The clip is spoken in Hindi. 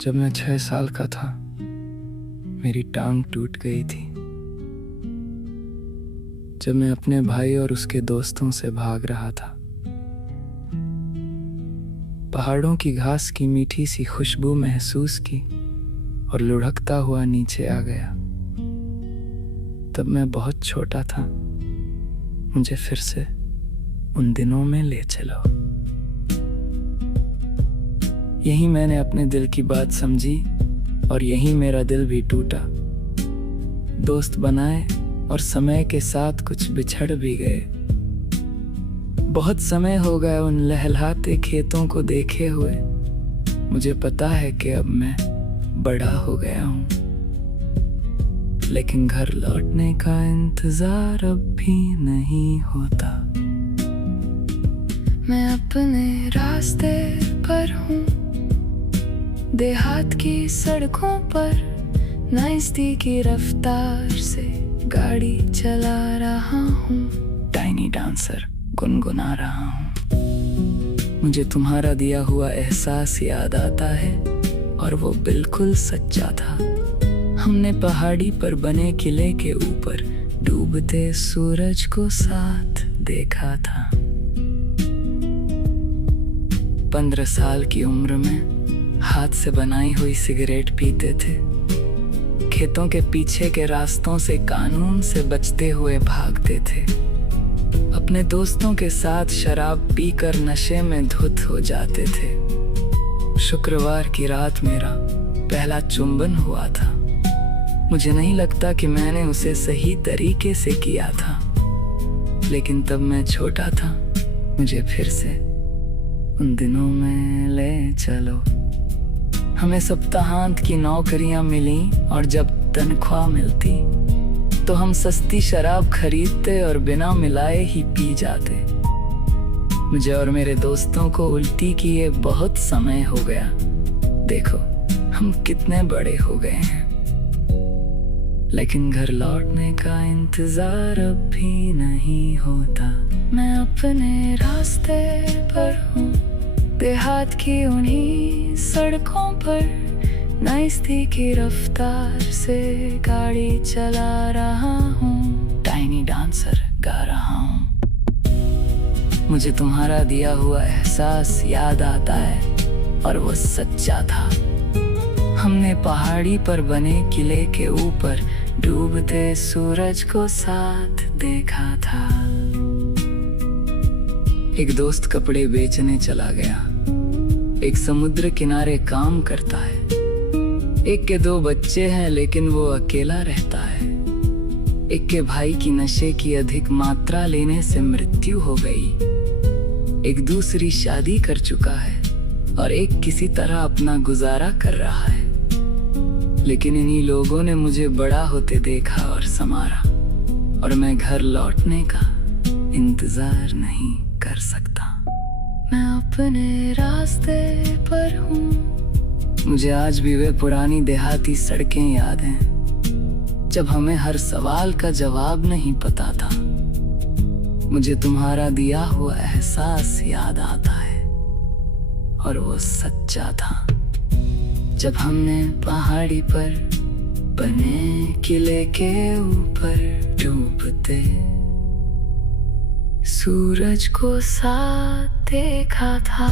जब मैं 6 साल का था, मेरी टांग टूट गई थी। जब मैं अपने भाई और उसके दोस्तों से भाग रहा था, पहाड़ों की घास की मीठी सी खुशबू महसूस की और लुढ़कता हुआ नीचे आ गया। तब मैं बहुत छोटा था। मुझे फिर से उन दिनों में ले चलो। यहीं मैंने अपने दिल की बात समझी और यहीं मेरा दिल भी टूटा। दोस्त बनाए और समय के साथ कुछ बिछड़ भी गए। बहुत समय हो गया उन लहलहाते खेतों को देखे हुए। मुझे पता है कि अब मैं बड़ा हो गया हूँ, लेकिन घर लौटने का इंतजार अब भी नहीं होता। मैं अपने रास्ते पर हूँ, देहात की सड़कों पर नज़दीकी रफ्तार से गाड़ी चला रहा हूँ। टाइनी डांसर गुनगुना रहा हूँ। मुझे तुम्हारा दिया हुआ एहसास याद आता है और वो बिल्कुल सच्चा था। हमने पहाड़ी पर बने किले के ऊपर डूबते सूरज को साथ देखा था। 15 साल की उम्र में हाथ से बनाई हुई सिगरेट पीते थे। खेतों के पीछे के रास्तों से कानून से बचते हुए भागते थे। अपने दोस्तों के साथ शराब पीकर नशे में धुत हो जाते थे। शुक्रवार की रात मेरा पहला चुंबन हुआ था। मुझे नहीं लगता कि मैंने उसे सही तरीके से किया था, लेकिन तब मैं छोटा था। मुझे फिर से उन दिनों में ले चलो। हमें सप्ताहांत की नौकरियां मिली और जब तनख्वाह मिलती तो हम सस्ती शराब खरीदते और बिना मिलाए ही पी जाते। मुझे और मेरे दोस्तों को उल्टी किए बहुत समय हो गया। देखो हम कितने बड़े हो गए हैं, लेकिन घर लौटने का इंतजार अब भी नहीं होता। मैं अपने रास्ते पर हूँ, देहात की उन्हीं सड़कों पर नज़दीकी रफ्तार से गाड़ी चला रहा हूँ। टाइनी डांसर गा रहा हूँ। मुझे तुम्हारा दिया हुआ एहसास याद आता है और वो सच्चा था। हमने पहाड़ी पर बने किले के ऊपर डूबते सूरज को साथ देखा था। एक दोस्त कपड़े बेचने चला गया। एक समुद्र किनारे काम करता है। एक के 2 बच्चे हैं, लेकिन वो अकेला रहता है। एक के भाई की नशे की अधिक मात्रा लेने से मृत्यु हो गई। एक दूसरी शादी कर चुका है और एक किसी तरह अपना गुजारा कर रहा है। लेकिन इन्हीं लोगों ने मुझे बड़ा होते देखा और संवारा, और मैं घर लौटने का इंतजार नहीं कर सकता। मैं अपने रास्ते पर हूँ। मुझे आज भी वे पुरानी देहाती सड़कें याद हैं, जब हमें हर सवाल का जवाब नहीं पता था। मुझे तुम्हारा दिया हुआ एहसास याद आता है और वो सच्चा था। जब हमने पहाड़ी पर बने किले के ऊपर डूबते सूरज को साथ देखा था।